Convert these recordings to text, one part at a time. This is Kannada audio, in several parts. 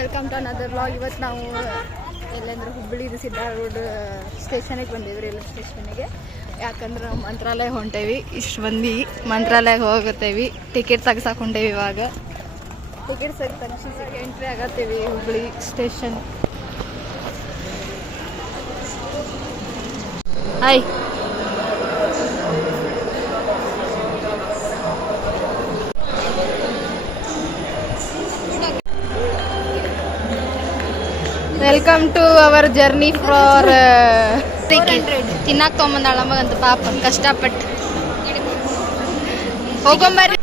Welcome to another vlog. ಇವತ್ತು ನಾವು ಎಲ್ಲಂದ್ರೆ ಹುಬ್ಬಳ್ಳಿ ಸಿದ್ದಾರೂಢ ಸ್ಟೇಷನಿಗೆ ಬಂದೀವಿ, ರೈಲ್ವೆ ಸ್ಟೇಷನಿಗೆ. ಯಾಕಂದ್ರೆ ನಾವು ಮಂತ್ರಾಲಯ ಹೊಂಟೇವಿ. ಇಷ್ಟು ಮಂದಿ ಮಂತ್ರಾಲಯಕ್ಕೆ ಹೋಗತ್ತೇವಿ. ಟಿಕೆಟ್ ತೆಗ್ಸಕ್ಕೆ ಹೊಂಟೇವಿ. ಇವಾಗ ಟಿಕೆಟ್ ತೆಗ್ಸಿ ಎಂಟ್ರಿ ಆಗತ್ತೀವಿ Hubballi station. Hi, welcome to our journey for ತಿನ್ನಾಕ ತೊಗೊಂಬಂದಾಳ ಮಗಂತ ಪಾಪ ಕಷ್ಟಪಟ್ಟು ಹೋಗೊಂಬರ್ರಿ.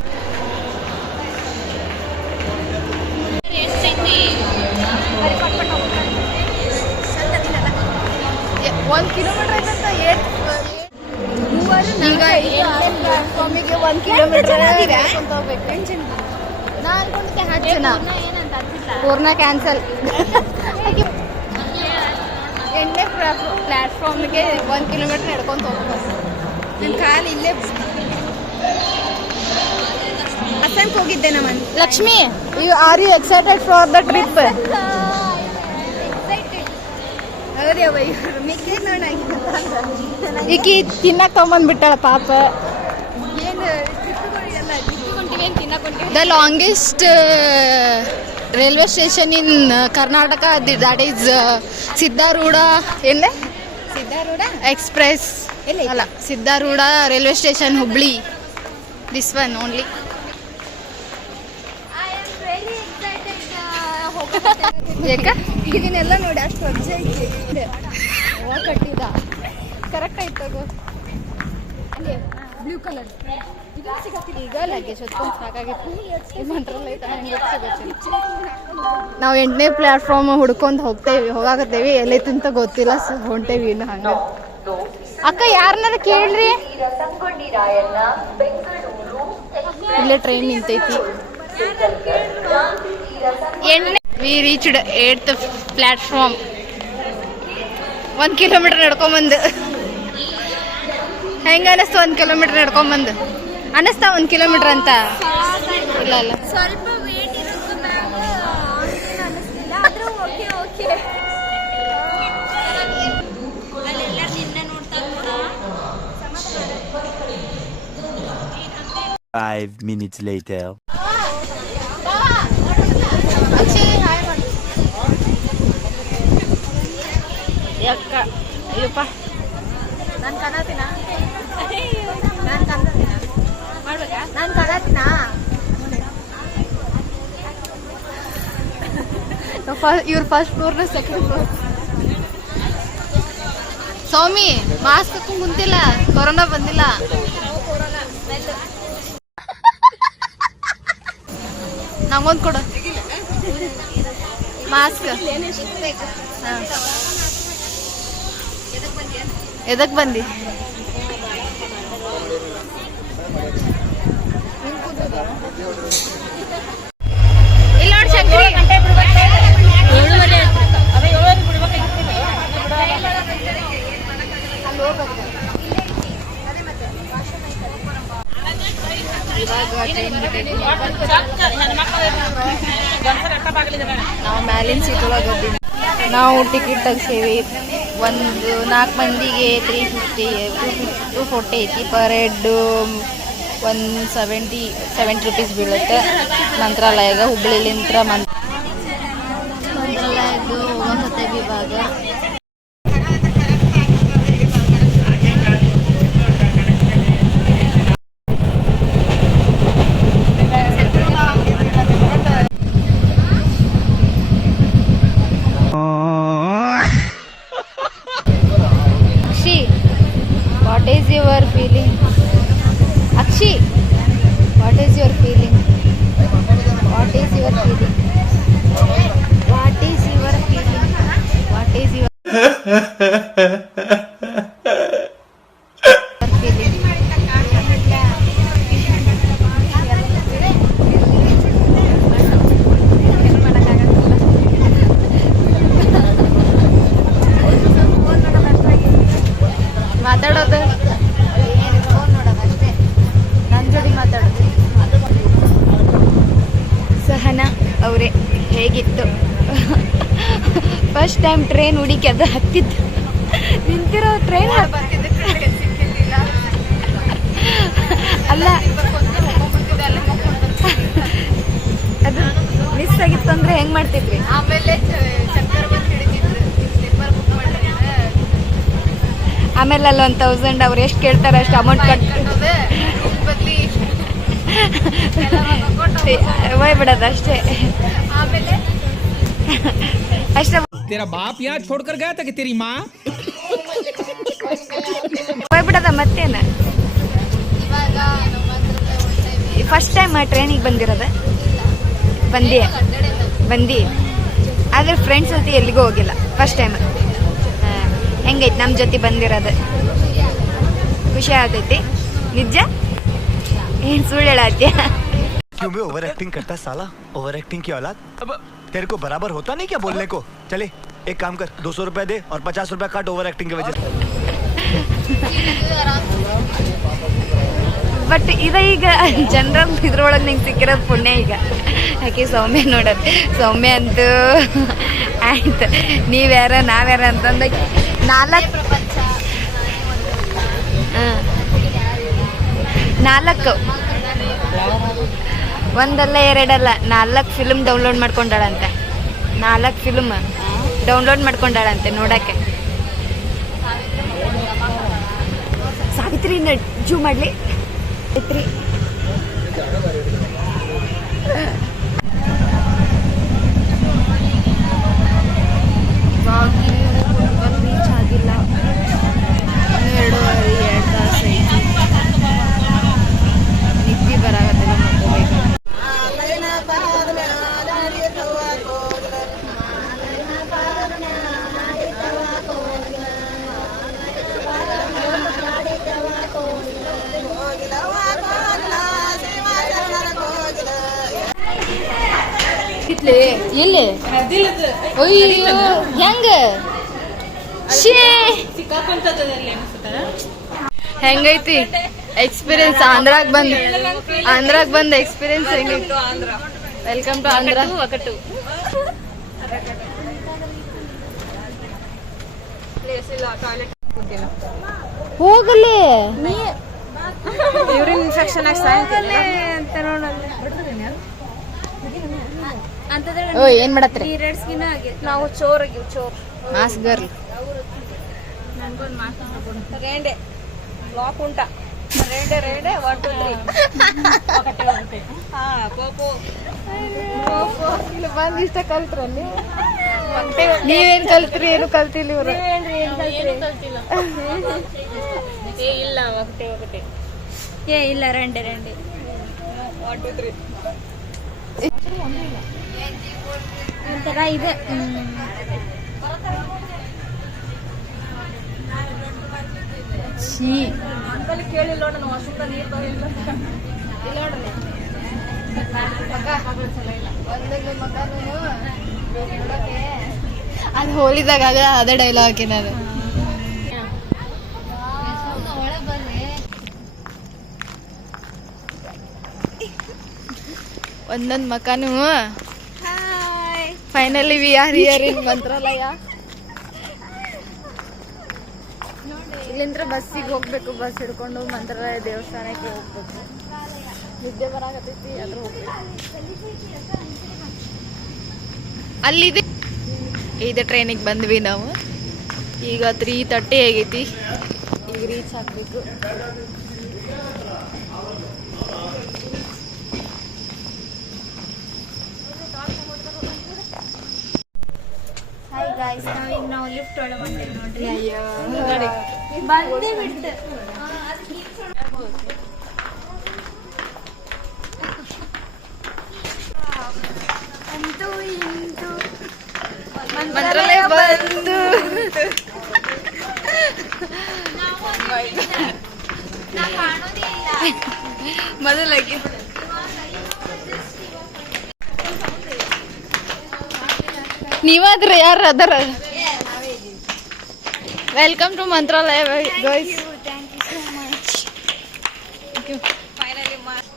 ಒಂದು ಕಿಲೋಮೀಟರ್ ಐತಂತ ಈಗ ಪ್ಲಾಟ್ಫಾರ್ಮಿಗೆ 1 ಕಿಲೋಮೀಟರ್ ನಾ ಅನ್ಕೊಂಡಿದ್ದೆ 10 ಜನ. ಪೂರ್ಣ ಕ್ಯಾನ್ಸಲ್. ಎಂಟನೇ ಪ್ಲಾಟ್ಫಾರ್ಮ್ಗೆ 1 ಕಿಲೋಮೀಟರ್ ನಡ್ಕೊಂತ ಹೋಗ್ಬೋದು. ನನ್ನ ಕಾಲು ಇಲ್ಲೇ ಅಸ್ಸಾಂಗೆ ಹೋಗಿದ್ದೆ ನಮ್ಮ Lakshmi. You are you excited for the trip? ಈಕಿ ತಿನ್ನಕ್ ತೊಗೊಂಬಂದ್ಬಿಟ್ಟಾಳ ಪಾಪ. The longest railway station in Karnataka, that is Siddharudha. ಎಲ್ಲೇ ಸಿದ್ದಾರೂಢ ಎಕ್ಸ್ಪ್ರೆಸ್ ಅಲ್ಲ, Siddharudha railway station Hubli. This one only. ಯಾಕ ಇದನ್ನೆಲ್ಲ ನೋಡಿ ಅಷ್ಟು ವರ್ಷ ಐತಿ ಕಟ್ಟಿದ ಕರೆಕ್ಟ್ ಆಯ್ತು. ತಗೋ ಅಲ್ಲಿ ಬ್ಲೂ ಕಲರ್ ಸಿಗತ್ತಿಲ್ಲ. ಈಗ ಲಗೇಜ್ ಹೊತ್ಕೊಂಡು ಸಾಕಾಗಿತ್ತು. ನಾವು 8ನೇ ಪ್ಲಾಟ್ಫಾರ್ಮ್ ಹುಡ್ಕೊಂಡು ಹೋಗಾಕತ್ತೇವಿ. ಎಲ್ಲೈತಿ ಅಂತ ಗೊತ್ತಿಲ್ಲ, ಹೊಂಟೇವಿ ಇನ್ನು. ಹಂಗ ಅಕ್ಕ ಯಾರನ್ನಾರ ಕೇಳ್ರಿ. ಇಲ್ಲೇ ಟ್ರೈನ್ ನಿಂತೈತಿ. We reached 8th platform. 1 kilometre ನಡ್ಕೊಂಬಂದು ಹೆಂಗ ಅನಿಸ್ತು? 1 ಕಿಲೋಮೀಟರ್ ನಡ್ಕೊಂಬಂದು ಅನಿಸ್ತಾ 1 ಕಿಲೋಮೀಟರ್ ಅಂತ? ಇಲ್ಲ ಇಲ್ಲ, ಸ್ವಲ್ಪ ವೇಟ್ ಇರುತ್ತೆ ಮ್ಯಾಮ್, ಅನಿಸ್ತಿಲ್ಲ. ಆದ್ರೂ ಓಕೆ ಓಕೆ. ಅಲ್ಲೆಲ್ಲ ನಿನ್ನ ನೋಡ್ತಾ ಕೂಡ 5 minutes later. ಯಾಕ ಅಯ್ಯಪ್ಪ, ನಾನು ಕನ್ನತಿನ ಮಾಡ್ಬೇಕಾ? ನಾನು ಕನ್ನತಿನ. ಇವ್ರ ಫಸ್ಟ್ ಫ್ಲೋರ್ನ ಸೆಕೆಂಡ್ ಫ್ಲೋರ್. ಸ್ವಾಮಿ ಮಾಸ್ಕ್ ಹಾಕೊಂಡು ಕುಂತಿಲ್ಲ, ಕೊರೋನಾ ಬಂದಿಲ್ಲ. ನಮಗೊಂದು ಕೊಡು ಮಾಸ್ಕ್. ಎದಕ್ ಬಂದಿ? ಇಲ್ಲ ನೋಡಿ ಶಂಕರಿ, ನಾವು ಮ್ಯಾಲಿನ ಸೀಟ್ ಒಳಗೆ ಹೋಗ್ತೀವಿ. ನಾವು ಟಿಕೆಟ್ ತೆಗ್ಸೇವಿ. 4 ಮಂದಿಗೆ 350 240 ಐತಿ. ಪರ್ ಹೆಡ್ 170 ರೂಪೀಸ್ ಬೀಳುತ್ತೆ. ಮಂತ್ರಾಲಯಗ ಹುಬ್ಬಳ್ಳಿಲಿಂತ್ರ ಮಂತ್ರಾಲಯಗ ಹೋಗತ್ತೇವಿ ಇವಾಗ. What is your feeling? Akshi, what is your feeling? What is your feeling? What is your feeling? What is your feeling? ಮಾತಾಡೋದು ನನ್ನ ಜೋಡಿ ಮಾತಾಡೋದು. ಸಹನಾ ಅವರೇ ಹೇಗಿತ್ತು ಫಸ್ಟ್ ಟೈಮ್ ಟ್ರೈನ್ ಹುಡುಕಿ ಅದು ಹತ್ತಿದ್ದು ನಿಂತಿರೋ ಟ್ರೈನ್ ಅಲ್ಲ ಅದು ಮಿಸ್ ಆಗಿತ್ತು ಅಂದ್ರೆ ಹೆಂಗ್ ಮಾಡ್ತಿದ್ರಿ? ಆಮೇಲೆ ಆಮೇಲೆ ಅಲ್ಲಿ 1000 ಅವ್ರು ಎಷ್ಟು ಕೇಳ್ತಾರೆ ಅಷ್ಟು ಅಮೌಂಟ್ ಹೋಗ್ಬಿಡೋದು ಅಷ್ಟೇ. ಆಮೇಲೆ ಅಷ್ಟೇ तेरा बाप यहाँ छोड़कर गया था कि तेरी माँ? ಹೋಗ್ಬಿಡೋದ ಮತ್ತೇನ? ಇವಾಗ ಫಸ್ಟ್ ಟೈಮ್ ಟ್ರೈನಿಗೆ ಬಂದಿರೋದ? ಬಂದಿ ಆದ್ರೆ ಫ್ರೆಂಡ್ಸ್ ಜೊತೆ ಎಲ್ಲಿಗೂ ಹೋಗಿಲ್ಲ, ಫಸ್ಟ್ ಟೈಮ್. ಹೆಂಗೈತಿ ನಮ್ಮ ಜೊತೆ ಬಂದಿರೋದು? ಖುಷಿ ಆಗೈತಿ. ನಿಜ ಏನ್ ಸುಳ್ಳು ಹೇಳತ್ಯ? क्यों भी ओवर एक्टिंग करता है साला? ओवर एक्टिंग की औलाद। अब तेरे को बराबर होता नहीं क्या बोलने को? चले एक काम कर, 200 रुपए दे और 50 रुपए काट ओवर एक्टिंग की वजह से। ಬಟ್ ಈಗ ಜನರಲ್ ಇದ್ರೊಳಗೆ ನಿಂಗೆ ಸಿಕ್ಕಿರೋದು ಪುಣ್ಯ. ಈಗ ಯಾಕೆ ಸೌಮ್ಯ ನೋಡೋದು, ಸೌಮ್ಯ ಅಂತೂ ಆಯ್ತು ನೀವ್ಯಾರ ನಾವ್ಯಾರ ಅಂತಂದ 4 ಒಂದಲ್ಲ ಎರಡಲ್ಲ 4 ಫಿಲ್ಮ್ ಡೌನ್ಲೋಡ್ ಮಾಡ್ಕೊಂಡಾಳಂತೆ. 4 ಫಿಲ್ಮ್ ಡೌನ್ಲೋಡ್ ಮಾಡ್ಕೊಂಡಾಳಂತೆ ನೋಡಕ್ಕೆ. ಸಾವಿತ್ರಿ ಜೂ ಮಾಡ್ಲಿ ಸಾವಿತ್ರಿ. ರೀಚ್ ಆಗಿಲ್ಲ, 2 ತಾಸು ಐತಿ. ನಿದ್ದೆ ಬರಾಗತ್ತಿಲ್ಲ, ಮಕ್ಕೋಬೇಕು. ಎಲ್ಲಿ ಅಯ್ಯೋ ಹೆಂಗ ಹೆಂಗೈತಿ ಎಕ್ಸ್ಪೀರಿಯನ್ಸ್? ಆಂಧ್ರಾಗ್ ಬಂದ ಎಕ್ಸ್ಪೀರಿಯನ್ಸ್ ಹೆಂಗೈತಿ? Welcome to Andhra. ಹೋಗಲಿ ಯೂರಿನ್ ಇನ್ಫೆಕ್ಷನ್ ಅಂತ ನೋಡಲ್ಲ. ಓ ಏನ್ ಮಾಡತ್ರಿ? ನಾವು ಚೋರ್ ಮಾಸ್ ಗರ್ಲ್ ರೇಂಡೆ ಬ್ಲಾಕ್ ಉಂಟಾ ರೇಂಡೆ 1 2 3 ಪೋಪೋ ಇಲ್ಲಿ ಬಂದ್ ಇಷ್ಟ ಕಲ್ತ್ರಲ್ಲಿ. ನೀವೇನ್ ಕಲ್ತ್ರಿ? ಏನು ಕಲ್ತಿಲ್ಲ ಇವ್ರು. ಇಲ್ಲ ఒకటే ಇಲ್ಲ ರೆಂಡೆ 1 2 3 ಒಂಥರ ಇದೆ. ಕೇಳಿಲ್ಲ ನಾನು ವಸಂತ ನೀರು ಬರಲಿಲ್ಲ. ಅದು ಹೋಲಿದಾಗ ಅದೇ ಡೈಲಾಗ್ ಹಾಕಿನದು. ಒಂದೊಂದು ಮಕಾನು. Finally we are here in Mantralaya. ಇಲ್ಲಿಂದ ಬಸ್ಸಿಗೆ ಹೋಗ್ಬೇಕು, ಬಸ್ ಹಿಡ್ಕೊಂಡು ಮಂತ್ರಾಲಯ ದೇವಸ್ಥಾನಕ್ಕೆ ಹೋಗ್ಬೇಕು. ನಿದ್ದೆ ಬರಾಕತ್ತೈತಿ, ಅದ್ರ ಹೋಗ್ಬೇಕು. ಅಲ್ಲಿದೆ ಇದು ಟ್ರೈನಿಗೆ ಬಂದ್ವಿ ನಾವು. ಈಗ 3:30 ಆಗೈತಿ. ಈಗ ರೀಚ್ ಆಗಬೇಕು. ಹಾಯ್ ಗಾಯ್ಸ್, ನಾವು ಲಿಫ್ಟ್ ಒಳಗೆ ಬಂದೇವೆ ನೋಡ್ರಿ. ಬಂದೇ ಬಿಟ್ಟು ಅಂತೂ ಇಂತೂ ಮಂತ್ರಾಲಯ ಬಂದು ಮೊದಲಾಗಿ ನೀವಾದ್ರೆ ಯಾರು ಅದರ? Welcome to Mantralayam guys.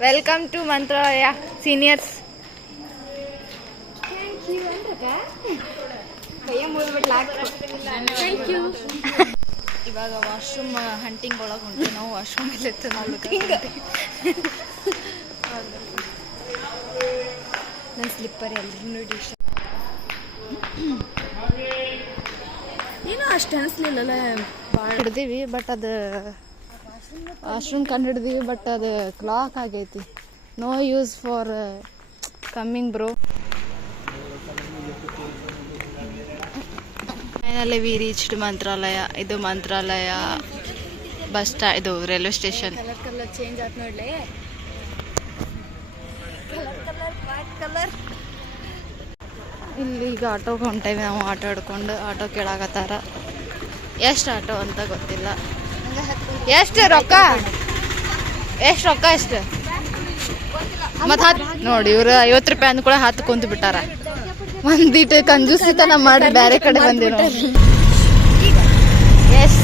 Welcome to Mantralayam seniors. ಇವಾಗ ವಾಶ್ರೂಮ್ ಹಂಟಿಂಗ್ ಒಳಗೆ ಉಂಟು ನಾವು ವಾಶ್ರೂಮ್ ಎಲ್ಲ ನನ್ನ ಸ್ಲಿಪ್ಪರ್ ಎಲ್ಲರೂ ನೋಡಿ ಏನೋ ಅಷ್ಟು ಅನಿಸ್ಲಿಲ್ಲಲ್ಲ ಭಾಳ ಹಿಡ್ದೀವಿ ಬಟ್ ಅದು ವಾಶ್ರೂಮ್ ಕಂಡು ಹಿಡ್ದೀವಿ ಬಟ್ ಅದು ಕ್ಲಾಕ್ ಆಗೈತಿ no use for coming bro finally we reached Mantralaya ಇದು ಮಂತ್ರಾಲಯ ಬಸ್ ಇದು ರೈಲ್ವೆ ಸ್ಟೇಷನ್ ಕಲರ್ ಚೇಂಜ್ ಆಯ್ತು ನೋಡ್ಲಿ ಕಲರ್ ಇಲ್ಲಿ ಈಗ ಆಟೋಗೆ ಹೊಂಟೇವಿ ನಾವು ಆಟೋ ಹಿಡ್ಕೊಂಡು ಆಟೋ ಕೇಳಾಕತ್ತಾರ ಎಷ್ಟು ಆಟೋ ಅಂತ ಗೊತ್ತಿಲ್ಲ ಎಷ್ಟು ರೊಕ್ಕ ಎಷ್ಟು ಮತ್ತು ನೋಡಿ ಇವ್ರು 50 ರೂಪಾಯಿ ಅಂದ್ಕೂಡ 10 ಕುಂತು ಬಿಟ್ಟಾರ ಒಂದಿಟ್ಟು ಕಂಜೂಸಿತನ ಮಾಡಿ ಬೇರೆ ಕಡೆ ಬಂದಿರೋ ಎಸ್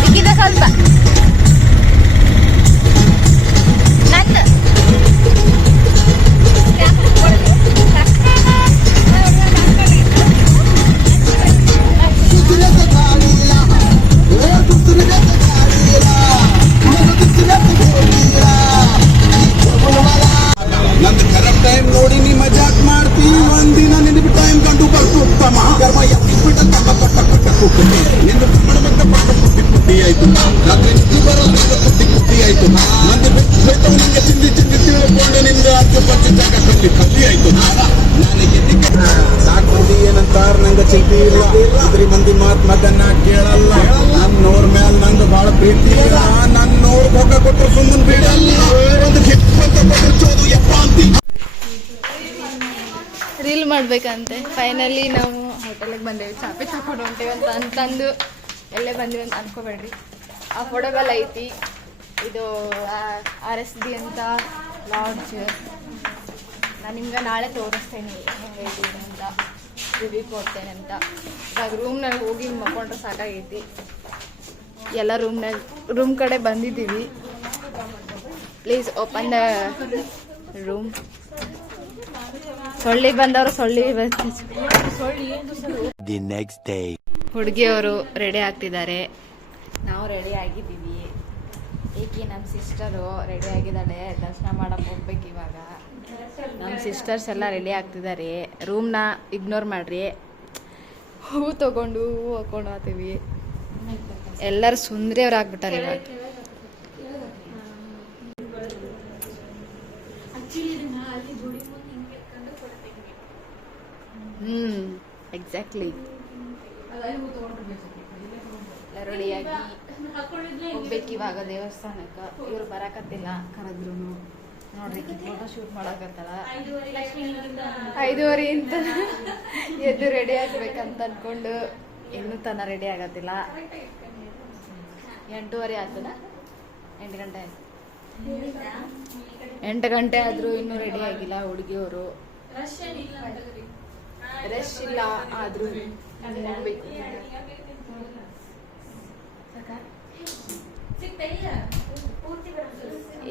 ಸಿಕ್ಕಿದೆ ಸ್ವಲ್ಪ ನಂದು ನಂದು ಕರೆಕ್ಟ್ ಟೈಮ್ ನೋಡಿ ನೀ ಮಜಾಕ್ ಮಾಡ್ತಿ ಒಂದಿನ ನಿನ್ನ ಟೈಮ್ ಕಂಡು ಬರ್ತು ಉತ್ತಮ ಗರ್ವ ಎತ್ತಿಬಿಟ್ಟ ತಮ್ಮ ಪಟ್ಟ ಪಟ್ಟ ಕುಕ್ಕಿ ನಿಂದು ಮಣಮಂತ ಪಟ್ಟ ಪುಟ್ಟಿ ಪುಟ್ಟಿ ಆಯ್ತು ರಾತ್ರಿ ನಿದ್ದೆ ಬರಲ್ಲ ಪುಟ್ಟಿ ಪುಟ್ಟಿ ಆಯ್ತು ಮಂದಿ ಬೇತವ್ ನಿಂಗೆ ಚಿಂದಿ ಚಿಂದಿ ತಿಳ್ಕೊಂಡು ನಿಂಗೆ ಅಚ್ಚು ಪಚ್ಚು ಜಾಗ ಕಲ್ಲಿ ಆಯ್ತು ನನಗೆ ಸಾಕು ಮಂದಿ ಏನಂತಾರ ನಂಗೆ ಚಿಂತೆ ಇಲ್ಲ ಇದ್ರಿ ಮಂದಿ ಮಾತ್ ಮಗನ್ನ ಕೇಳಲ್ಲ ನನ್ನೋರ್ ಮ್ಯಾಲ ನಂದು ಬಹಳ ಪ್ರೀತಿ ಇಲ್ಲ ನನ್ನೋರ್ ಭೋಗ ಕೊಟ್ಟರು ಸುಮ್ಮನ್ ಬಿಡಲ್ಲ ಒಂದು ಗಿಫ್ಟ್ ಅಂತ ಕೊಟ್ಟರು ಚೋದು ಯಪ್ಪ ಅಂತಿ ರೀಲ್ ಮಾಡ್ಬೇಕಂತೆ ಫೈನಲಿ ನಾವು ಹೋಟೆಲಿಗೆ ಬಂದೇವಿ ಚಾಪೆ ತಗೊಂಡು ಹೊಂಟೇವಿ ಅಂತಂದು ಎಲ್ಲೇ ಬಂದೀವಿ ಅಂತ ಅನ್ಕೋಬೇಡ್ರಿ ಅಫೋರ್ಡಬಲ್ ಐತಿ ಇದು RSD ಅಂತ ಲಾಡ್ಜ್ ನಾನು ನಿಮ್ಗೆ ನಾಳೆ ತೋರಿಸ್ತೇನೆ ಹೆಂಗೈತಿ ಅಂತ ರಿವ್ಯೂ ಕೊಡ್ತೇನೆ ಅಂತ ಇವಾಗ ರೂಮ್ನಾಗ ಹೋಗಿ ಮಕ್ಕೊಂಡ್ರೆ ಸಾಕಾಗೈತಿ ಎಲ್ಲ ರೂಮ್ ಕಡೆ ಬಂದಿದ್ದೀವಿ ಪ್ಲೀಸ್ ಓಪನ್ ದ ರೂಮ್ ಸೊಳ್ಳಿ ಬಂದವರು The next day. ಹುಡುಗಿಯವರು ರೆಡಿ ಆಗ್ತಿದ್ದಾರೆ ನಾವು ರೆಡಿ ಆಗಿದ್ದೀವಿ ಏಕೆ ನಮ್ಮ ಸಿಸ್ಟರು ರೆಡಿ ಆಗಿದ್ದಾಳೆ ದರ್ಶನ ಮಾಡಕ್ಕೆ ಹೋಗ್ಬೇಕು ಇವಾಗ ನಮ್ಮ ಸಿಸ್ಟರ್ಸ್ ಎಲ್ಲ ರೆಡಿ ಆಗ್ತಿದ್ದಾರೆ ರೂಮ್ನ ಇಗ್ನೋರ್ ಮಾಡ್ರಿ ಹೂವು ತೊಗೊಂಡು ಹೂವು ಹಾಕೊಂಡು ಹೋಗ್ತೀವಿ ಎಲ್ಲರೂ ಸುಂದರಿಯವ್ರು ಆಗ್ಬಿಟ್ಟಾರೆ ಇವಾಗ ಎಕ್ಸಾಕ್ಟ್ಲಿ ರೆಡಿಯಾಗಿ ಹೋಗ್ಬೇಕು ಇವಾಗ ದೇವಸ್ಥಾನಕ್ಕೆ ಇವ್ರು ಬರಾಕತ್ತಿಲ್ಲ ಕರೆದ್ರು ನೋಡ್ರಿ ಫೋಟೋ ಶೂಟ್ ಮಾಡಕತ್ತಲ್ಲ 5:30 ಅಂತ ಎದ್ದು ರೆಡಿ ಆಗ್ಬೇಕಂತ ಅನ್ಕೊಂಡು ಇನ್ನೂ ತನ ರೆಡಿ ಆಗತ್ತಿಲ್ಲ 8:30 ಆಯ್ತದ 8 ಗಂಟೆ ಆಯ್ತು 8 ಗಂಟೆ ಆದರೂ ಇನ್ನೂ ರೆಡಿ ಆಗಿಲ್ಲ ಹುಡುಗಿಯವರು ರಶ್ ಇಲ್ಲ ಆದ್ರೂ ಹೋಗ್ಬೇಕು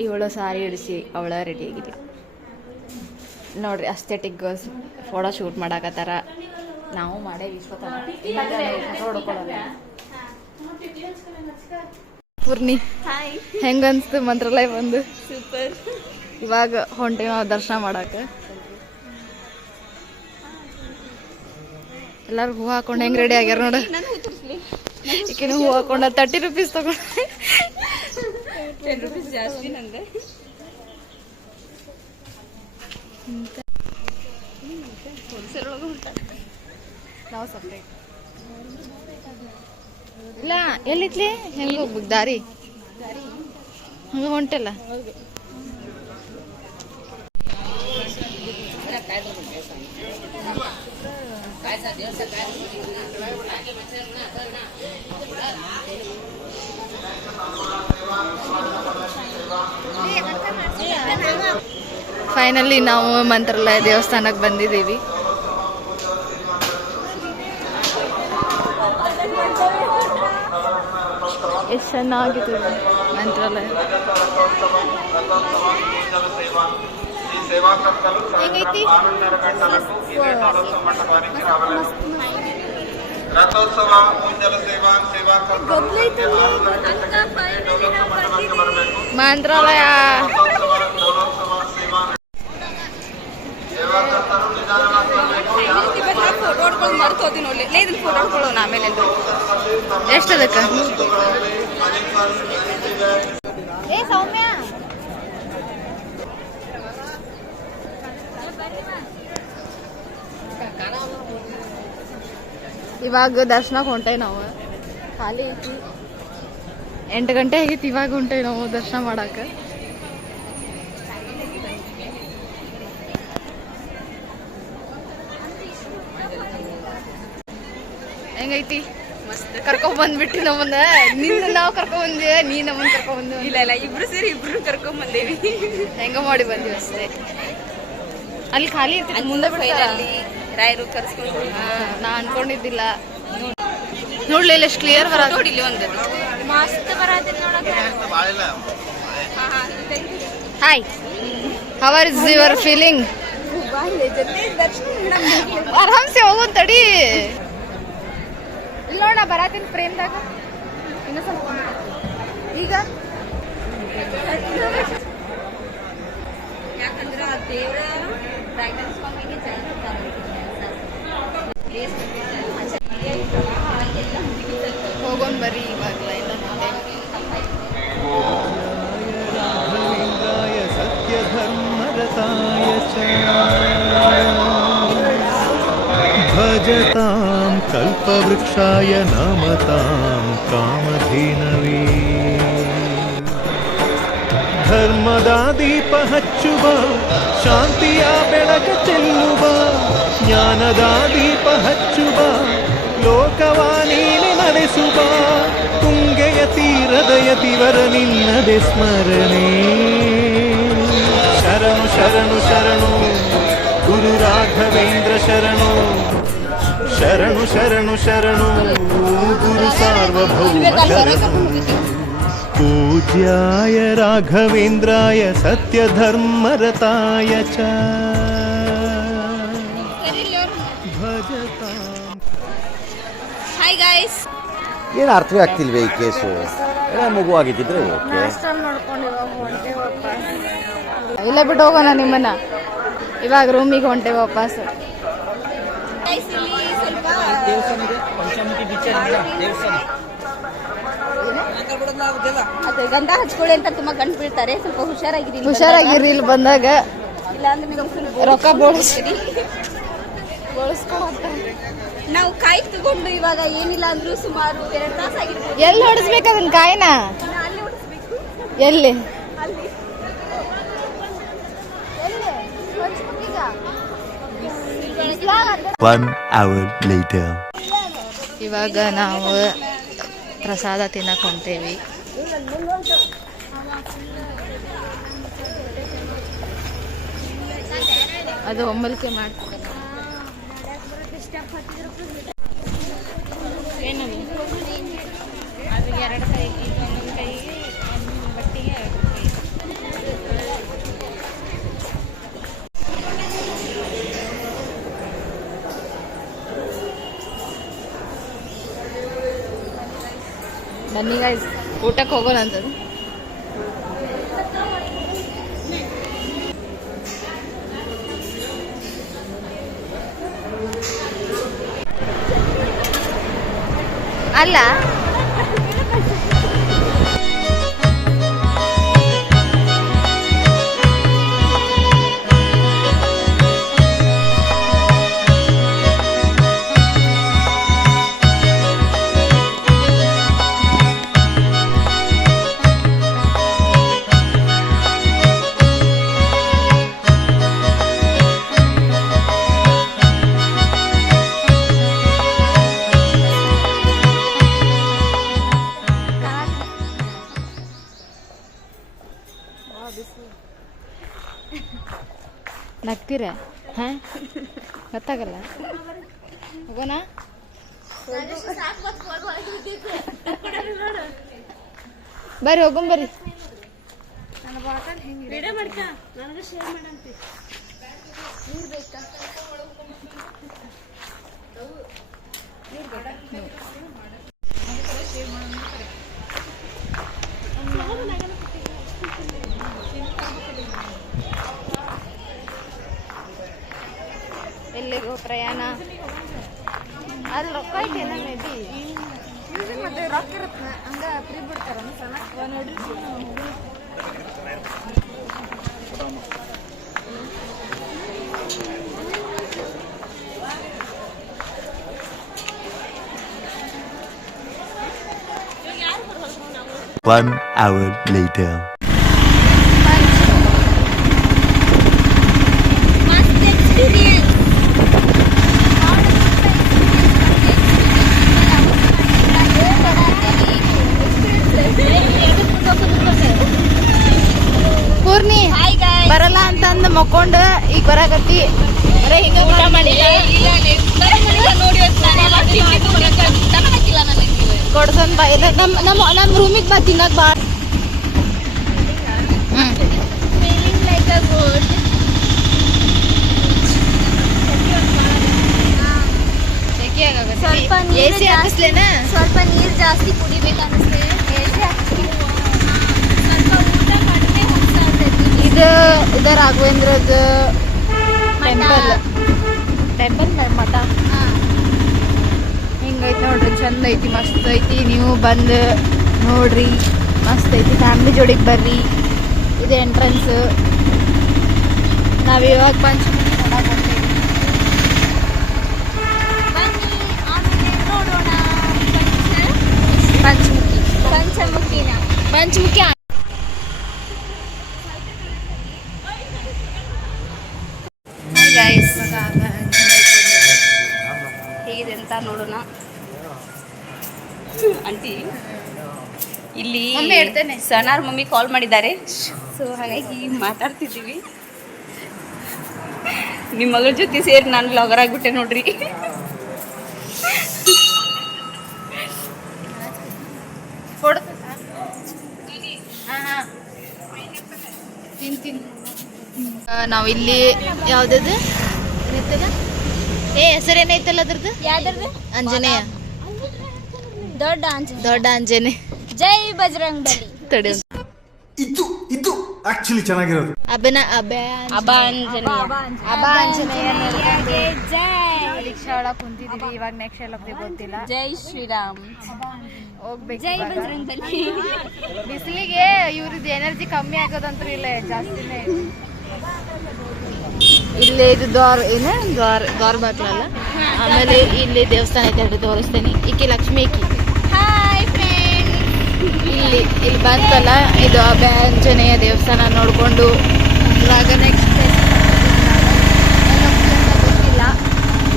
ಇವಳು ಸಾರಿ ಹಿಡಿಸಿ ಅವಳ ರೆಡಿ ಆಗಿಲ್ಲ ನೋಡ್ರಿ ಅಸ್ಥೆಟಿಕ್ ಗರ್ಲ್ಸ್ ಫೋಟೋ ಶೂಟ್ ಮಾಡಾಕತ್ತಾರ ನಾವು ಮಾಡೇ ವಿಶ್ವತನ ಹೊಡ್ಕೊಳ್ಳೋಣ ಪೂರ್ಣಿ ಹೆಂಗನ್ಸ್ತು ಮಂತ್ರಾಲಯ ಬಂದು ಸೂಪರ್ ಇವಾಗ ಹೊಂಟೇವಿ ನಾವು ದರ್ಶನ ಮಾಡಕ್ಕೆ ಎಲ್ಲರೂ ಹೂ ಹಾಕೊಂಡು ಹೆಂಗೆ ರೆಡಿ ಆಗ್ಯಾರ ನೋಡ ಈಕಿನ ಹೂ ಹಾಕೊಂಡ 30 ರೂಪೀಸ್ ತಗೊಂಡು 10 ರೂಪೀಸ್ ಜಾಸ್ತಿ ನಂಗೆ ನಾವು ಸಪ್ರೇಟ್ ಇಲ್ಲ ಎಲ್ಲಿತ್ಲಿ ಹೆಂಗೆ ಹೋಗ್ಬೇಕು ದಾರಿ ಹಂಗೆ ಹೊಂಟಲ್ಲ ಫೈನಲಿ ನಾವು ಮಂತ್ರಾಲಯ ದೇವಸ್ಥಾನಕ್ಕೆ ಬಂದಿದ್ದೀವಿ ಎಷ್ಟು ಚೆನ್ನಾಗಿದೆ ಮಂತ್ರಾಲಯ ಹೆಂಗೈತಿ ರಥೋತ್ಸವ ಮುಂಜಲ ಸೇವಾ ಮಂತ್ರಾಲಯ ಎಷ್ಟು ಅದಕ್ಕೆ ಏ ಸೌಮ್ಯ ಇವಾಗ ದರ್ಶನಕ್ಕೆ ಹೊಂಟೇವಿ ನಾವು ಖಾಲಿ ಐತಿ 8 ಗಂಟೆ ಆಗೈತಿ ಇವಾಗ ಹೊಂಟೇವಿ ನಾವು ದರ್ಶನ ಮಾಡಕ್ಕೆ ಹೆಂಗೈತಿ ಕರ್ಕೊಂಡ್ ಬಂದ್ಬಿಟ್ಟು ನಮ್ಮನ್ನ ನಿನ್ನ ನಾವು ಕರ್ಕೊಂಡ್ ಬಂದಿವಿ ನೀ ನಮ್ಮನ್ನ ಕರ್ಕೊಂಡ್ ಬಂದಿವಿ ಇಲ್ಲ ಇಬ್ರು ಸೇರಿ ಇಬ್ರು ಕರ್ಕೊಂಡ್ ಬಂದೇವಿ ಹೆಂಗ ಮಾಡಿ ಬಂದಿವಿ ಅಷ್ಟೇ ಅಲ್ಲಿ ಖಾಲಿ ಇರ್ತಿತ್ತು ಮುಂದೆ ಅಲ್ಲಿ ರಾಯರು ಕರ್ಸ್ಕೊಂಡು ನಾ ಅನ್ಕೊಂಡಿದ್ದಿಲ್ಲ ನೋಡ್ಲಿಲ್ಲ ಎಷ್ಟು ಕ್ಲಿಯರ್ ಬರ ನೋಡಿಲಿ ಒಂದು ಮಸ್ತ್ ಬರತ್ತಿಲ್ಲ ನೋಡಕ್ಕೆ hi hour is your feeling ಆರಾಮ್ಸೆ ಹೋಗೋನ್ ತಡಿ ಇಲ್ಲ ನೋಡ ಬರತ್ತೀನಿ ಫ್ರೇಮ್ದಾಗ ಇನ್ನ ಸ್ವಲ್ಪ ಈಗ ಯಾಕಂದ್ರೆ ಆ ದೇವರ ಡ್ರ್ಯಾಗನ್ ಸ್ವಾಮಿಗೆ ಹೋಗೋನ್ ಬರ್ರಿ ಇವಾಗಲ ಇಲ್ಲ भजतां कल्पवृक्षाय नमतां कामधेनवे ಧರ್ಮದ ದೀಪ ಹಚ್ಚುವ ಶಾಂತಿಯ ಬೆಳಕ ಚೆಲ್ಲುವ ಜ್ಞಾನದ ದೀಪ ಹಚ್ಚುವ ಲೋಕವ ನೀನೆ ನಡೆಸುವ ತುಂಗೆಯ ತೀರದ ಯತಿವರ ನಿನ್ನದೆ ಸ್ಮರಣೆ ಶರಣು ಶರಣು ಶರಣು ಗುರು ರಾಘವೇಂದ್ರ ಶರಣು ಶರಣು ಶರಣು ಶರಣು ಗುರು ಸಾರ್ವಭೌಮ ಶರಣು पूज्याय राघवेन्द्राय सत्यधर्मरताय च भजतां ಹಾಯ್ ಗೈಸ್ ಏನು ಅರ್ಥವೇ ಆಗ್ತಿಲ್ವೇ ಈ ಕೇಸು ಮಗು ಆಗಿದ್ದಿದ್ರೆ ಓಕೆ ನೋಡ್ಕೊಂಡು ಇವಾಗ ಹೊಂಟೆ ವಾಪಸ್ ಇಲ್ಲ ಬಿಟ್ಟು ಹೋಗೋಣ ನಿಮ್ಮನ್ನ ಇವಾಗ ರೂಮಿಗೆ ಹೊಂಟೆ ವಾಪಸ್ ಅದೇ ಗಂಧ ಹಚ್ಕೊಳ್ಳಿ ಅಂತ ತುಂಬಾ ಗಂಟು ಬೀಳ್ತಾರೆ ಸ್ವಲ್ಪ ಹುಷಾರಾಗಿರಿ ಹುಷಾರಾಗಿರಿ ಇಲ್ಲಿ ಬಂದಾಗ ಇಲ್ಲ ಅಂದ್ರೆ ನೀವು ರೊಕ್ಕ ಬೋಳಿಸ್ಕೊಂಡು ನಾವು ಕಾಯಿ ತಗೊಂಡು ಇವಾಗ ಏನಿಲ್ಲ ಅಂದ್ರೂ ಸುಮಾರು 2 ತಾಸು ಆಗಿರ್ಬೋದು ಎಲ್ಲಿ ಹೊಡಿಸ್ಬೇಕು ಅದನ್ನ ಕಾಯಿನ ಅಲ್ಲಿ ಹೊಡಿಸ್ಬೇಕು ಎಲ್ಲಿ ಅಲ್ಲಿ1 hour later ಇವಾಗ ನಾವು ಪ್ರಸಾದ ತಿನ್ನಕ್ ಹೊಂಟೇವಿ ಅದು ಒಮ್ಮಲಿಕೆ ಮಾಡ್ತಾರೆ ಏನದು ಅದು 2 ಕೈ ಒಂದೊಂದು ಕೈಗೆ ಒಂದು ಬಟ್ಟಿಗೆ 2 ಕೈ ಬನ್ನಿ ಗೈಸ್ ಊಟಕ್ಕೆ ಹೋಗೋಣ ಅಂತದ್ದು ಅಲ್ಲ ನಗ್ತೀರ ಹಾಂ ಗೊತ್ತಾಗಲ್ಲ ಹೋಗೋಣ ಬರ್ರಿ ಹೋಗೋಣ ಬರ್ರಿ ಎಲ್ಲಿಗೋ ಪ್ರಯಾಣ ಅಲ್ಲಿ ರೊಕ್ಕ ಐತೇನ ಮೇ ಬಿ ಮತ್ತೆ ರೊಕ್ಕ ಇರುತ್ತೆ ಹಂಗ ಫ್ರೀ ಬಿಡ್ತಾರ ನೋಡ್ರಿ. One hour later. ಪೂರ್ಣಿ ಬರಲ್ಲ ಅಂತಂದ ಮಕ್ಕೊಂಡ್ ಈಗ ಬರಾಕತ್ತಿ ಬರೇ ಹಿಂಗ ಊಟ ಮಾಡಿ ಕೊಡ್ಸನ್ ಬಾ ಇಲ್ಲ ನಮ್ಮ ರೂಮಿಗೆ ಬಾ ತಿನ್ನಕ್ ಬಾ. ಸ್ವಲ್ಪ ಎಸಿ ಹಾಕಿಸ್ಲೇನ ಸ್ವಲ್ಪ ನೀರು ಜಾಸ್ತಿ ಕುಡಿಬೇಕನ್ನಿಸ್ತೆ. ಸ್ವಲ್ಪ ಊಟ ಕಡಿಮೆ ಹೋಗ್ತಾ ಇದು ರಾಘವೇಂದ್ರದ ಟೆಂಪಲ್ ಮಠ ಹಿಂಗೈತಿ ನೋಡ್ರಿ, ಚಂದ ಐತಿ, ಮಸ್ತ್ ಐತಿ. ನೀವು ಬಂದು ನೋಡ್ರಿ, ಮಸ್ತ್ ಐತಿ. ಫ್ಯಾಮಿಲಿ ಜೋಡಿಗೆ ಬರ್ರಿ. ಇದು ಎಂಟ್ರೆನ್ಸ್. ನಾವು ಇವಾಗ ಪಂಚಮುಖಿ ನೋಡಕ್ ಹೋಗ್ತೀವಿ. ನೋಡೋಣ ಪಂಚಮುಖಿ ಗೈಸ್ ಹೇಗಿದೆ ಅಂತ ನೋಡೋಣ. ಆಂಟಿ ಇಲ್ಲಿ ಮಮ್ಮಿ ಹೇಳ್ತೇನೆ. ಸನಾರ್ ಮಮ್ಮಿ ಕಾಲ್ ಮಾಡಿದ್ದಾರೆ, ಸೊ ಹಾಗಾಗಿ ಮಾತಾಡ್ತಿದ್ದೀವಿ. ನಿಮ್ಮ ಮಗಳ ಜೊತೆ ಸೇರಿ ನಾನು ಬ್ಲಾಗರ್ ಆಗಿಬಿಟ್ಟೆ ನೋಡ್ರಿ. ನಾವು ಇಲ್ಲಿ ಯಾವ್ದದು ಏನೈತದ ಹೆಸರೇನೈತಲ್ಲ ಅದ್ರದ್ದು? ಯಾವ್ದು? ಆಂಜನೇಯ, ದೊಡ್ಡ ಆಂಜನೇಯ. ಜೈ ಬಜರಂಗ್ ಬಲಿ. ತಡಿ, ಇದು ಆಕ್ಚುಲಿ ಚೆನ್ನಾಗಿರೋದು. ಅಬ ಆಂಜನೇಯ ರಿಕ್ಷಾ ಒಳಗ್ ಕುಂತಿದೀವಿ. ಇವಾಗ ನೆಕ್ಸ್ಟ್ ಎಲ್ಲ ಗೊತ್ತಿಲ್ಲ. ಜೈ ಶ್ರೀರಾಮ್. ಹೋಗ್ಬೇಕು. ಜೈ ಬಜರಂಗ್ ಬಲಿ. ಬಿಸಿಲಿಗೆ ಇವ್ರದ್ದು ಎನರ್ಜಿ ಕಮ್ಮಿ ಆಗೋದಂತೂ ಇಲ್ಲ, ಜಾಸ್ತಿನೇ. ಇಲ್ಲಿ ಇದು ದ್ವಾರ ಬಾಗ್ಲಲ್ಲ. ಆಮೇಲೆ ಇಲ್ಲಿ ದೇವಸ್ಥಾನ ಐತೆ, ಎರಡು ತೋರಿಸ್ತೇನೆ. ಈಕಿ ಲಕ್ಷ್ಮಿ, ಈಕಿ ಹಾಯ್ ಫ್ರೆಂಡ್. ಇಲ್ಲಿ ಬಂತಲ್ಲ, ಇದು ಆಂಜನೇಯ ದೇವಸ್ಥಾನ ನೋಡ್ಕೊಂಡು ಇವಾಗ ನೆಕ್ಸ್ಟ್ ಗೊತ್ತಿಲ್ಲ,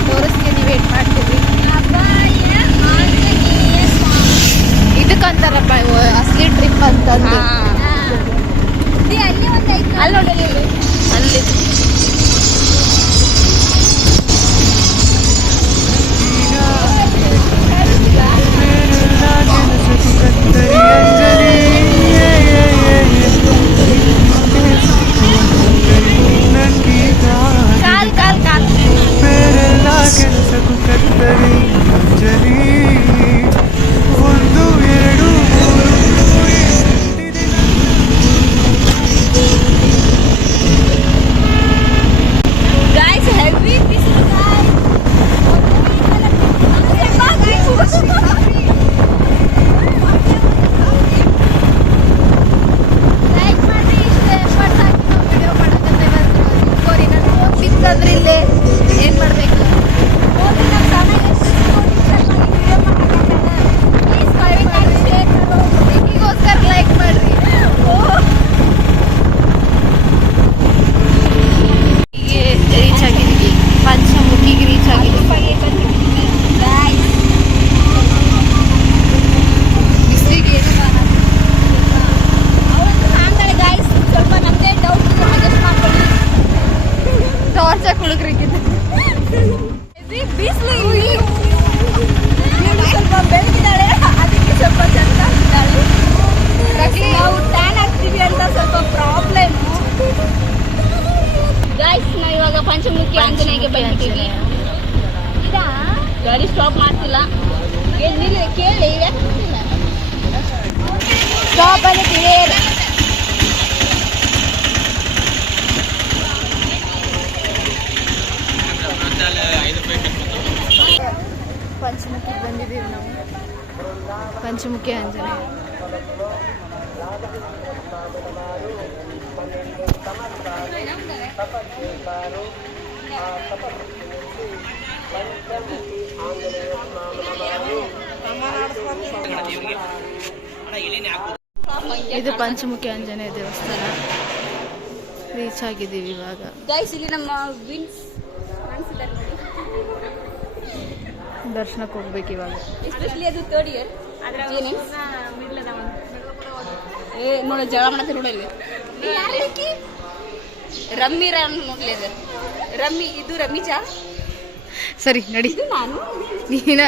ತೋರಿಸ್ತೀನಿ, ವೇಟ್ ಮಾಡ್ತೀವಿ. ಇದಕ್ಕಂತಾರಪ್ಪ ಅಸಲಿ ಟ್ರಿಪ್ ಅಂತಂದು. ಅಲ್ಲಿ ಒಂದು ಐತೆ, ಅಲ್ಲಿ ನೋಡಿ, ಅಲ್ಲಿ ಒಂದು ಎರಡು ಸ್ಟಾಪ್ ಅಲ್ಲಿ ಕ್ಲಿಯರ್. ಪಂಚಮುಖಿಗೆ ಬಂದಿದ್ದೀವಿ ನಾವು. ಪಂಚಮುಖಿ ಆಂಜನೇಯ. ಇದು ಪಂಚಮುಖಿ ಆಂಜನೇಯ ದೇವಸ್ಥಾನ. ರೀಚ್ ಆಗಿದ್ದೀವಿ ಇವಾಗ. ಇಲ್ಲಿ ನಮ್ಮ ದರ್ಶನಕ್ಕೆ ಹೋಗ್ಬೇಕು ಇವಾಗ. ಎಸ್ಪೆಷಲಿ ಅದು 3rd ಇಯರ್. ನೋಡಿ ಜಗಳ ಮಾಡತ್ತೆ ನೋಡಲ್ಲಿ. ರಮ್ಮಿ ನೋಡ್ಲಿ ಅದು ರಮ್ಮಿ. ಇದು ರಮ್ಮಿ ಚಾ. ಸರಿ ನಡಿ. ಇದು ನಾನು ನೀನ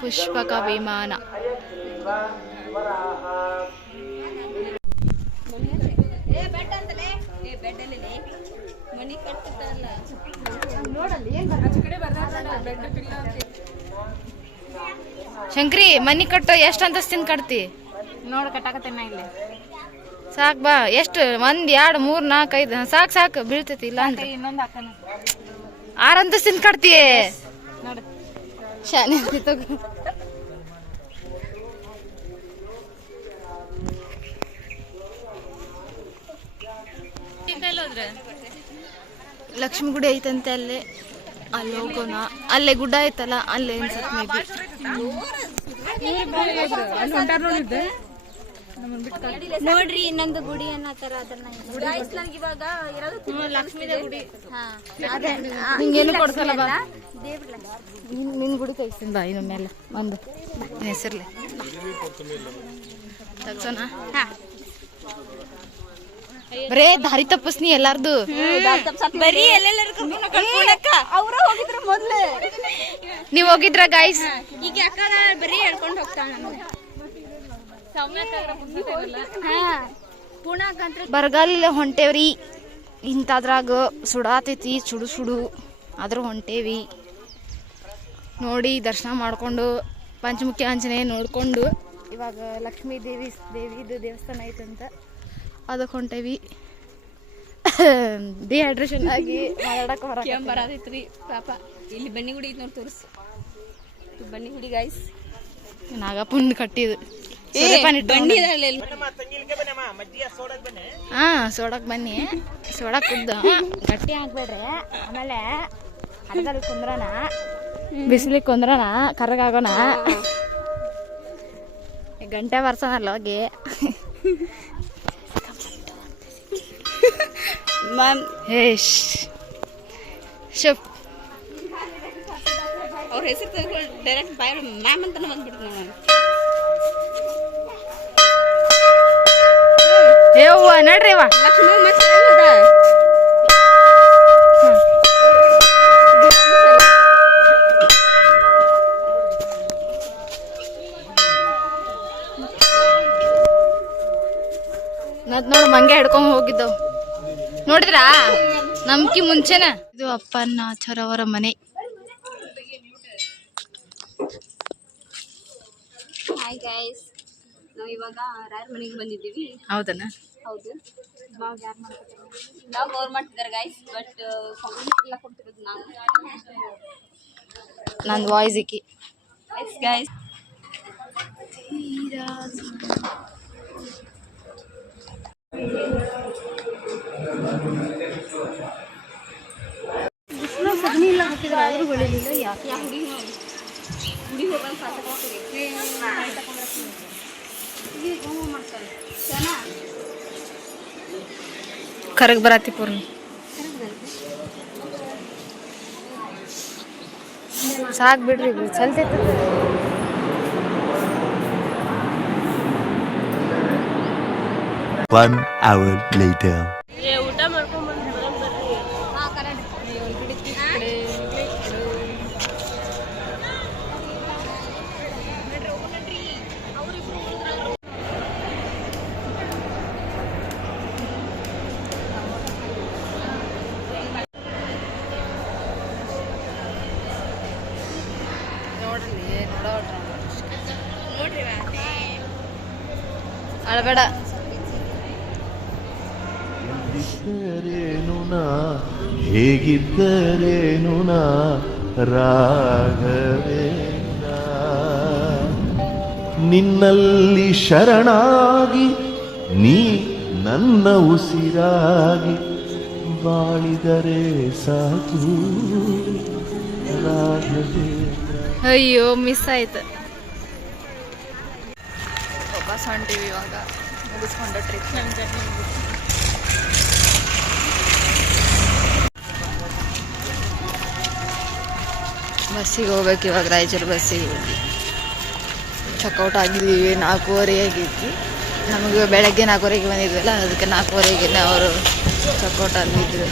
ಪುಷ್ಪಕ ವಿಮಾನ. ಮನಿ ಕಟ್ಟಲ್ಲ ಶಂಕ್ರಿ, ಮನಿ ಕಟ್ಟೋ ಎಷ್ಟು ಅಂತಸ್ತಿನ ಕಟ್ತಿ ನೋಡ್ ಕಟ್ಟಾಕತ್ತೇನ ಇಲ್ಲಿ. ಸಾಕ್ ಬಾ. ಎಷ್ಟು? 1 2 3 4 5 ಸಾಕ್ ಸಾಕು ಬೀಳ್ತೈತಿ. ಇಲ್ಲ ಅಂದ್ರೆ ಇನ್ನೊಂದು ಹಾಕನ 6 ಅಂತಸ್ತಿನ ಕಟ್ತೀಯ. ನೋಡು ಶಾನೆ. ಲಕ್ಷ್ಮಿ ಗುಡಿ ಐತಂತೆ ಅಲ್ಲೇ. ಅಲ್ಲಿ ಹೋಗೋಣ. ಅಲ್ಲೇ ಗುಡ್ಡ ಐತಲ್ಲ, ಅಲ್ಲೇ ಅನ್ಸತ್ ಮೇ ಬಿ. ನೋಡ್ರಿ ಇನ್ನೊಂದು ಗುಡಿ ಅನ್ನತ್ತಾರ. ಅದನ್ನ ಇವಾಗ ಲಕ್ಷ್ಮೀ ಗುಡಿ. ನಿಂಗೇನು ಕೊಡ್ಸಲ್ಲ ಬಾ. ನಿನ್ ಗುಡಿ ತೆಗಿಸ್ತೀನಿ ಬಾ. ಇನ್ನು ಮೇಲೆ ಒಂದು ಹೆಸರ್ಲೆ ತಗ್ಸೋಣ. ಬರೇ ದಾರಿ ತಪ್ಪಸ್ನಿ ಎಲ್ಲಾರ್ದು. ಬರೀ ಅವ್ರ ಹೋಗಿದ್ರು ಮೊದ್ಲು. ನೀವ್ ಹೋಗಿದ್ರ ಗಾಯ್ಸ್? ಈಗ ಅಕ್ಕ ಬರೀ ಹೇಳ್ಕೊಂಡ್ ಹೋಗ್ತಾಳ. ಬರಗಾಲ ಹೊಂಟೇವ್ರಿ. ಇಂಥದ್ರಾಗ ಸುಡಾತೈತಿ, ಸುಡು ಸುಡು ಆದ್ರೂ ಹೊಂಟೇವಿ. ನೋಡಿ ದರ್ಶನ ಮಾಡ್ಕೊಂಡು ಪಂಚಮುಖಿ ಆಂಜನೇಯ ನೋಡ್ಕೊಂಡು ಇವಾಗ ಲಕ್ಷ್ಮೀ ದೇವಿದು ದೇವಸ್ಥಾನ ಐತಂತ ಅದಕ್ಕೆ ಹೊಂಟೇವಿ. ಡಿಹೈಡ್ರೇಷನ್ ಆಗಿ ಬರತೈತ್ರಿ ಪಾಪ. ಇಲ್ಲಿ ಬನ್ನಿಗುಡಿ ಐತಿ ನೋಡಿ, ತೋರಿಸ್. ಬನ್ನಿಗುಡಿ ಗಾಯ್ಸ್. ನಾಗಪ್ಪನ ಕಟ್ಟಿದು ಸೋಡಕ್ ಬನ್ನಿ. ಸೋಡಕ್ ಕುದ್ದ ಗಟ್ಟಿ ಹಾಕ್ಬೇಡ್ರಿ. ಆಮೇಲೆ ಅಡದಲ್ಲಿ ಕುಂದ್ರನ, ಬಿಸಿಲಿಗೆ ಕುಂದ್ರನ, ಕರ್ಗಾಗೋಣ. ಗಂಟೆ ಬರ್ಸನಲ್ಲ ಹೋಗಿ. ಅವ್ರ ಹೆಸರು ತೆಗೆದುಕೊಂಡು ಡೈರೆಕ್ಟ್ ಬಾಯ್ ಮ್ಯಾಮ್ ಅಂತ ಬಂದ್ಬಿಡ್ತು ನಾನು. ನಡ್ರಿ ಲಕ್ಷ್ಮೀ ನೋಡು ಮಂಗೆ ಹಿಡ್ಕೊಂಡ್ ಹೋಗಿದ್ದವು ನೋಡಿದ್ರಾ ನಮ್ಕಿ ಮುಂಚೆನ. ಇದು ಅಪ್ಪನ ಆಚಾರ ಅವರ ಮನೆ. ಹಾಯ್ ಗೈಸ್, ನಾವು ಇವಾಗ ರಾಯರ್ ಮನೆಗೆ ಬಂದಿದ್ದೀವಿ. ಹೌದನ? ಹೌದು. ನಾವು ಅವ್ರು ಮಾಡ್ತಿದ್ದಾರೆ ಗೈಸ್, ಬಟ್ ಎಲ್ಲ ಕೊಡ್ತಿರೋದು ನಾವು. ನಂದು ವಾಯ್ಸ್ ಇಕ್ಕಿ ಗೈಸ್. ಸಗಣಿ ಹಾಕಿದ್ರೆ ಆದ್ರೂ ಬೆಳಿಲಿಲ್ಲ. ಯಾಕೆ? ಗುಡಿ ಹೋಗೋಣ ಕರಗ್ ಬರತಿ ಪೂರ್ಣಿ. ಸಾಕ್ ಬಿಡ್ರಿ, ಚಲ್ತೈತ. 1 hour later. ಅಳಬೇಡ. ಹೇಗಿದ್ದರೇನು ನಾ ರಾಘವೇಂದ್ರ ನಿನ್ನಲ್ಲಿ ಶರಣಾಗಿ ನೀ ನನ್ನ ಉಸಿರಾಗಿ ಬಾಳಿದರೆ ಸಾಕು ರಾಘವೇಂದ್ರ. ಅಯ್ಯೋ ಮಿಸ್ ಆಯ್ತು. ವಾಪಸ್ ಹೊಂಟೀವಿ ಇವಾಗ ಮುಗಿಸ್ಕೊಂಡ ಟ್ರಿಪ್. ಬಸ್ಸಿಗೆ ಹೋಗ್ಬೇಕು ಇವಾಗ, ರಾಯಚೂರು ಬಸ್ಸಿಗೆ ಹೋಗಿ ಚೆಕ್ಔಟ್ ಆಗಿದ್ದೀವಿ. 4:15 ಆಗಿತ್ತು. ನಮಗೆ ಬೆಳಗ್ಗೆ 4:15ಗೆ ಬಂದಿದ್ವಲ್ಲ, ಅದಕ್ಕೆ 4:15ಗೆ ಅವರು ಚೆಕ್ಔಟ್ ಆಗಿದ್ರು.